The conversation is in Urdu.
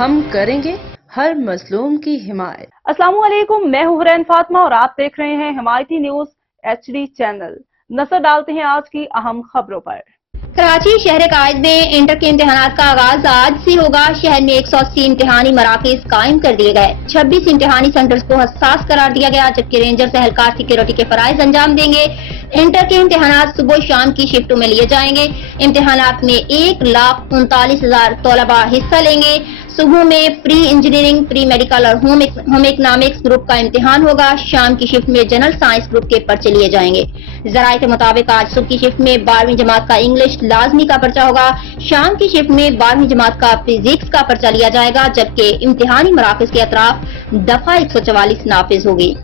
ہم کریں گے ہر مظلوم کی حمایت۔ السلام علیکم، میں ہوں حرین فاطمہ اور آپ دیکھ رہے ہیں حمایتی نیوز HD چینل۔ نظر ڈالتے ہیں آج کی اہم خبروں پر۔ کراچی شہر قائد میں انٹر کے امتحانات کا آغاز آج سے ہوگا۔ شہر میں 180 امتحانی مراکز قائم کر دیے گئے۔ 26 امتحانی سینٹرز کو حساس قرار دیا گیا، جبکہ رینجرز اہلکار سیکیورٹی کے فرائض انجام دیں گے۔ انٹر کے امتحانات صبح و شام کی شفٹوں میں لیے جائیں گے۔ امتحانات میں 1,39,000 طلباء حصہ لیں گے۔ صبح میں پری انجینئرنگ، پری میڈیکل اور ہوم اکنامکس گروپ کا امتحان ہوگا۔ شام کی شفٹ میں جنرل سائنس گروپ کے پرچے لیے جائیں گے۔ ذرائع کے مطابق آج صبح کی شفٹ میں 12ویں جماعت کا انگلش لازمی کا پرچہ ہوگا۔ شام کی شفٹ میں 12ویں جماعت کا فزکس کا پرچہ لیا جائے گا، جبکہ امتحانی مراکز کے اطراف دفعہ 144 نافذ ہوگی۔